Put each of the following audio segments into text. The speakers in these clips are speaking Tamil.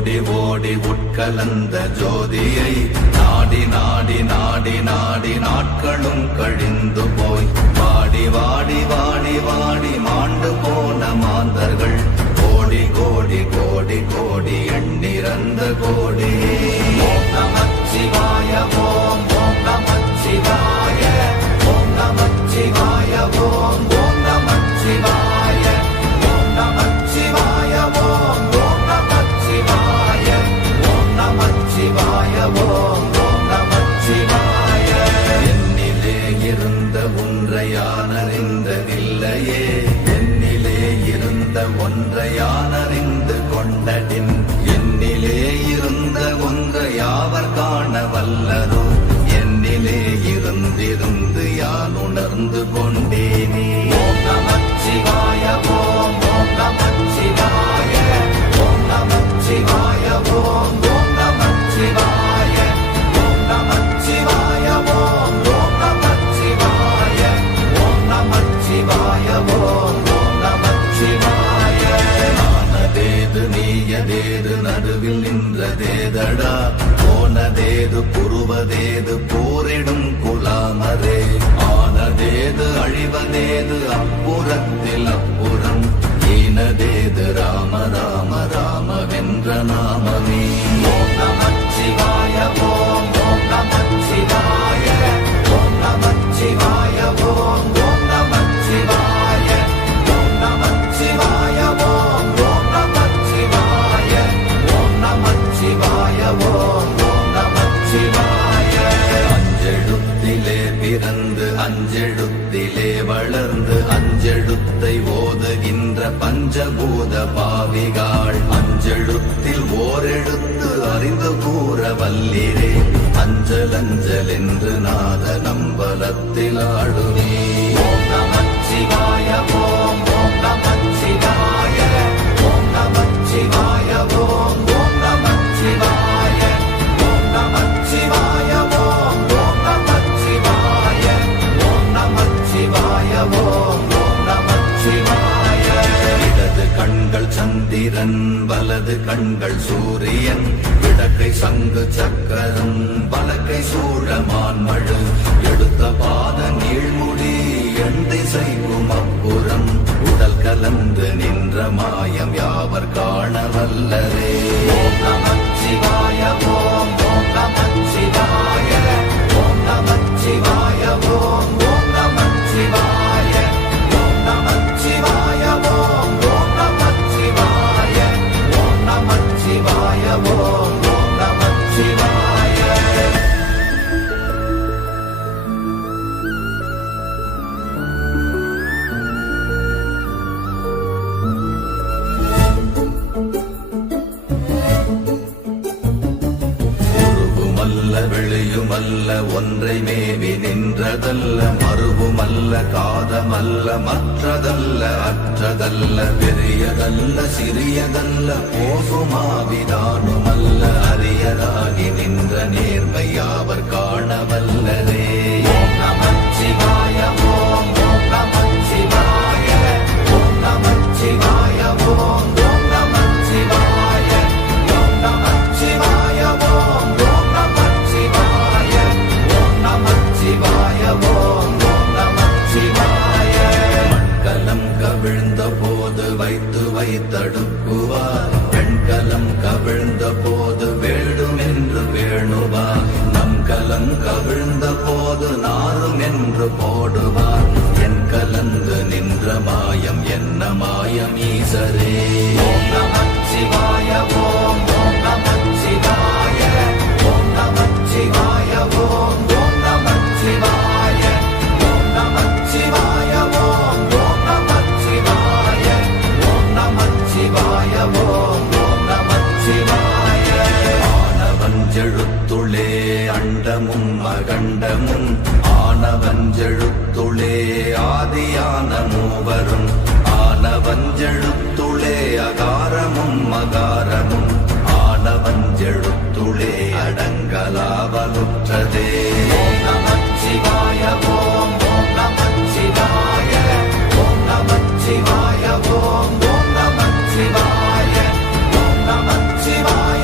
ஓடி ஓடி உட்கலந்த ஜோதியை நாடி நாடி நாடி நாடி நாட்களும் கழிந்து போய் வாடி வாடி வாடி வாடி மாண்டு போன மாந்தர்கள் கோடி கோடி கோடி கோடி எண்ணிறந்த கோடி. ஓம் நமச்சிவாய ஓம் ஓம் நமச்சிவாய ஓம் நமச்சிவாய ஓம் ஓம் நமச்சிவாய ஓம் நமச்சிவாய ஓம் ஓம் நமச்சிவாய ஓம் நமச்சிவாய ஓம் ஓம் நமச்சிவாய. என்னிலே இருந்த ஒன்றை யான் அறிந்ததில்லையே, என்னிலே இருந்த ஒன்றை யான் அறிந்து கொண்டடின், என்னிலே இருந்த ஒன்றை யாவர் காண வல்லரோ, என்னிலே இருந்திருந்து யான் உணர்ந்து கொண்டேனே. ஓம் நமச்சிவாய ஓம் ஓம் நமச்சிவாய ஓம் நமச்சிவாய ஓம் ஓம் நமச்சிவாய ஓம் நமச்சிவாய ஓம் ஓம் நமச்சிவாய ஓம் நமச்சிவாய ஓம் ஓம் நமச்சிவாய. ஆனதேது நீயதேது நடுவில் நின்றதேதடா, போனதேது புருவதேது போரிடும் குலாமரே, ஆனதேது அழிவதேது அப்புறத்தில் அப்புறம், ஈனதேது ராம ராம ராம வென்ற நாமமே. ஓம் நமச்சிவாய ஓம் ஓம் நமச்சிவாய ஓம் நமச்சிவாய ஓம் ஓம் நமச்சிவாய ஓம் நமச்சிவாய ஓம் ஓம் நமச்சிவாய ஓம் நமச்சிவாய ஓம் ஓம் நமச்சிவாய. அஞ்செழுத்திலே பிறந்து அஞ்செழுத்திலே வளர்ந்து அஞ்செழுத்தை ஓதுகின்ற பஞ்சபூத பாவிகாள், அஞ்செழுத்தில் ஓரெழுத்து அறிந்து கூற வல்லிரே, அஞ்சல் அஞ்சல் என்று நாத நம்பலத்தில் ஆடுவே. ஓம் நமச்சிவாய ஓம் ஓம் நமச்சிவாய ஓம் நமச்சிவாய ஓம் ஓம் நமச்சிவாய ஓம் நமச்சிவாய ஓம் ஓம் நமச்சிவாய ஓம் நமச்சிவாய ஓம் ஓம் நமச்சிவாய. இடது கண்கள் சந்திரன் வலது கண்கள் சூரியன், இடக்கை சங்கு சக்கரம் வலக்கை சூழமான் மழு, எடுத்த பாத நீழ்முடி எண் திசைக்கும் அப்புறம், உடல் கலந்து நின்ற மாயம் யாவர் காண வல்லரே. ஓம் நமச்சிவாய ஓம் ஓம் நமச்சிவாய ஓம் நமச்சிவாய ஓம் ஓம் நமச்சிவாய ஓம் நமச்சிவாய ஓம் ஓம் நமச்சிவாய ஓம் நமச்சிவாய ஓம் ஓம் நமச்சிவாய. வெளியுமல்ல ஒன்றை மேவி நின்றதல்ல, மறுவுமல்ல காதமல்ல மற்றதல்ல அற்றதல்ல, பெரியதல்ல சிறியதல்ல போகுமாவிதானுமல்ல, அரியதாகி நின்ற நேர்மை யாவர் காணவல்லரே. ஓம் நமச்சிவாய ஓம் ஓம் நமச்சிவாய ஓம் நமச்சிவாய ஓம் ஓம் நமச்சிவாய ஓம் நமச்சிவாய ஓம் ஓம் நமச்சிவாய ஓம் நமச்சிவாய ஓம் ஓம் நமச்சிவாய. மண்கலம் கவிழ்ந்த போது வைத்து வைத்தடுக்குவார், பெண்கலம் கவிழ்ந்த போது வேடும் என்று வேணுவார், நம் கலம் கவிழ்ந்த போது நாரும் என்று போடுவார், என் கலந்து நின்ற மாயம் என்ன மாயம் ஈசரே. ஓம் நமச்சிவாய ஓம் ஓம் நமச்சிவாய ஓம் நமச்சிவாய ஓம் ஓம் நமச்சிவாய ஓம் நமச்சிவாய ஓம் ஓம் நமச்சிவாய ஓம் நமச்சிவாய ஓம் ஓம் நமச்சிவாய. ஆனவஞ்செழுத்துளே அண்டமும் அகண்டமும், ஆனவஞ்செழுத்துளே ஆதியான மூவரும், ஆனவஞ்செழுத்துளே அகாரமும் அகாரமும், ஆனவஞ்செழுத்துளே அடங்கலாவலுற்றதே. ஓம் நமச்சிவாய ஓம் ஓம் நமச்சிவாய ஓம் நமச்சிவாய ஓம் ஓம் நமச்சிவாய ஓம் நமச்சிவாய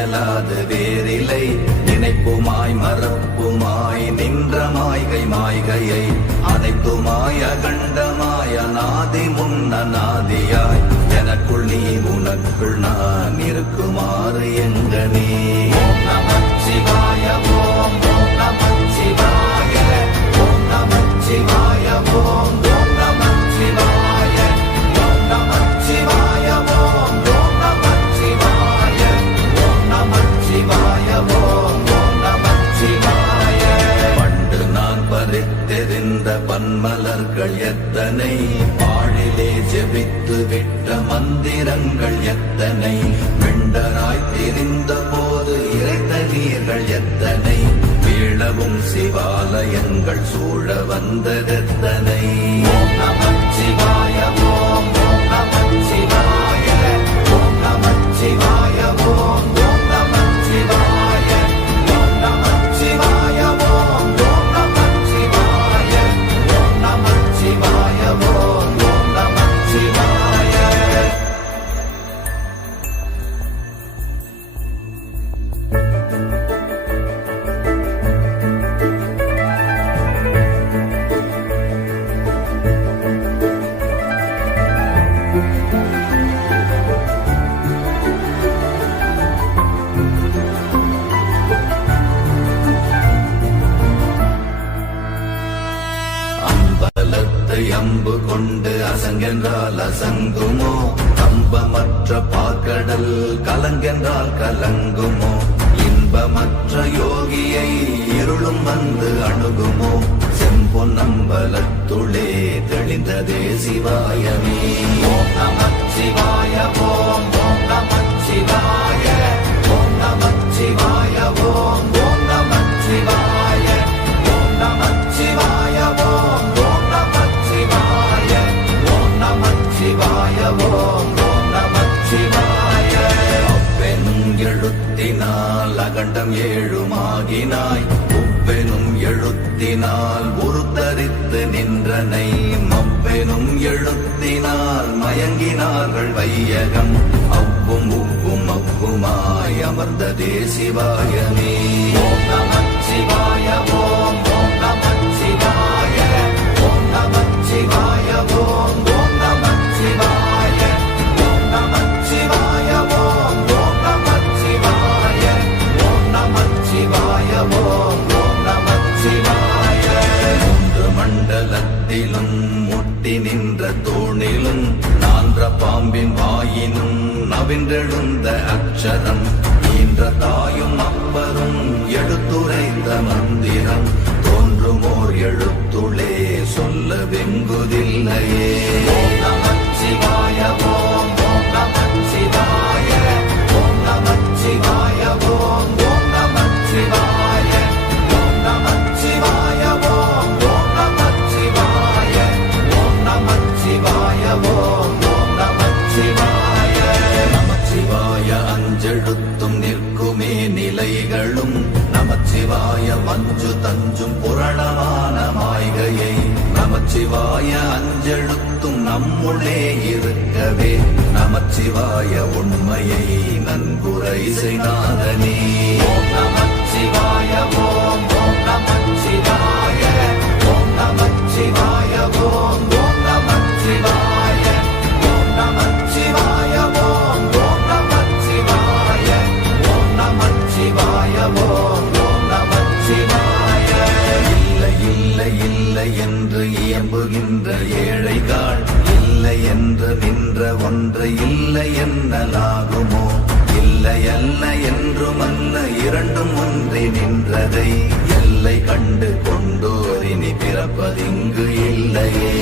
இயலாது வேறில்லை. நினைப்புமாய் மறப்புமாய் நின்ற மாய்கை மாய்கையை அனைத்துமாய் அகண்டமாய் அநாதி முன்னநாதியாய் எனக்குள் நீ உனக்குள் நான் இருக்குமாறு எங்கனே. ஓம் நமச்சிவாய ஓம் ஓம் நமச்சிவாய ஓம் நமச்சிவாய ஓம் ஓம் நமச்சிவாய ஓம் நமச்சிவாய ஓம் ஓம் நமச்சிவாய ஓம் நமச்சிவாய ஓம் ஓம் நமச்சிவாய. பண்டு நான் பறித்தெறிந்த பன்மலர்கள் எத்தனை, பாழிலே ஜெபித்து விட்ட மந்திரங்கள் எத்தனை, மெண்டராய் தெரிந்த போது இறைத்த நீர்கள் எத்தனை, வீழவும் சிவாலயங்கள் சூழ வந்ததெத்தனை. ஓம் நமச்சிவாய ஓம் ஓம் நமச்சிவாய ஓம் நமச்சிவாய ஓம் ஓம் நமச்சிவாய ஓம் நமச்சிவாய ஓம் ஓம் நமச்சிவாய ஓம் நமச்சிவாய ஓம் ஓம் நமச்சிவாய. அம்பலத்தை அம்பு கொண்டு அசங்கென்றால் அசங்குமோ, கம்பமற்ற பாக்கடல் கலங்கென்றால் கலங்குமோ, இன்பமற்ற யோகியை இருளும் வந்து அணுகுமோ, செம்பொன்னம்பலத்துளே தெளிந்ததே சிவாயமே. ஓம் நமச்சிவாய ஓம் ஓம் நமச்சிவாய ஓம் நமச்சிவாய ஓம் ஓம் நமச்சிவாய ஓம் நமச்சிவாய ஓம் ஓம் நமச்சிவாய ஓம் நமச்சிவாய ஓம் ஓம் நமச்சிவாய. அப்பெனும் எழுத்தினால் அகண்டம் ஏழுமாகினாய், உப்பெனும் எழுத்தினால் உருத்தரித்து நின்றனை, மப்பெனும் எழுத்தினால் மயங்கினார்கள் வையகம், அவ்வும் உப்பும் அப்புமாய் அமர்ந்ததே சிவாயமே. ஓம் நமச்சிவாய ஓம் ஓம் நமச்சிவாய ஓம் நமச்சிவாய ஓம் ஓம் நமச்சிவாய ஓம் நமச்சிவாய ஓம் ஓம் நமச்சிவாய ஓம் நமச்சிவாய ஓம் ஓம் நமச்சிவாய. மூன்று மண்டலத்திலும் முட்டி நின்ற தூணிலும் நான்ற பாம்பின் வாயினும் நவின்றெழுந்த அக்ஷரம், ஈன்ற தாயும் அப்பரும் எடுத்துரைத்த மந்திரம், தோன்றுமோர் எழுத்துளே சொல்ல வெங்குதில்லையே. ஓம் நமச்சிவாய ஓம் ஓம் நமச்சிவாய ஓம் நமச்சிவாய ஓம் ஓம் நமச்சிவாய ஓம் நமச்சிவாய ஓம் ஓம் நமச்சிவாய ஓம் நமச்சிவாய ஓம் ஓம் நமச்சிவாய. நமச்சிவாய அஞ்செழுத்தும் நிற்குமே நிலைகளும், நமச்சிவாய மஞ்சு தஞ்சும் புரணமான மாய்கையை, நமச்சிவாய அஞ்செழுத்தும் நம்முள்ளே இருக்கவே, நமச்சிவாய உண்மையை நன்குரை செய்நாதனே. ஓம் நமச்சிவாய ஓம் ஓம் நமச்சிவாய ஓம் நமச்சிவாய ஓம் ஓம் நமச்சிவாய ஓம் நமச்சிவாய ஓம் ஓம் நமச்சிவாய ஓம் நமச்சிவாய ஓம் ஓம் நமச்சிவாய. இல்லை இல்லை இல்லை என்று இயம்புகின்ற ஏழைகள், இல்லை என்று நின்ற ஒன்று இல்லை என்னலாகுமோ, இல்லை அல்ல என்றுமல்ல இரண்டும் ஒன்றி நின்றதை எல்லை கண்டு கொண்டோர் இனி பிறப்பதிங்கு இல்லையே.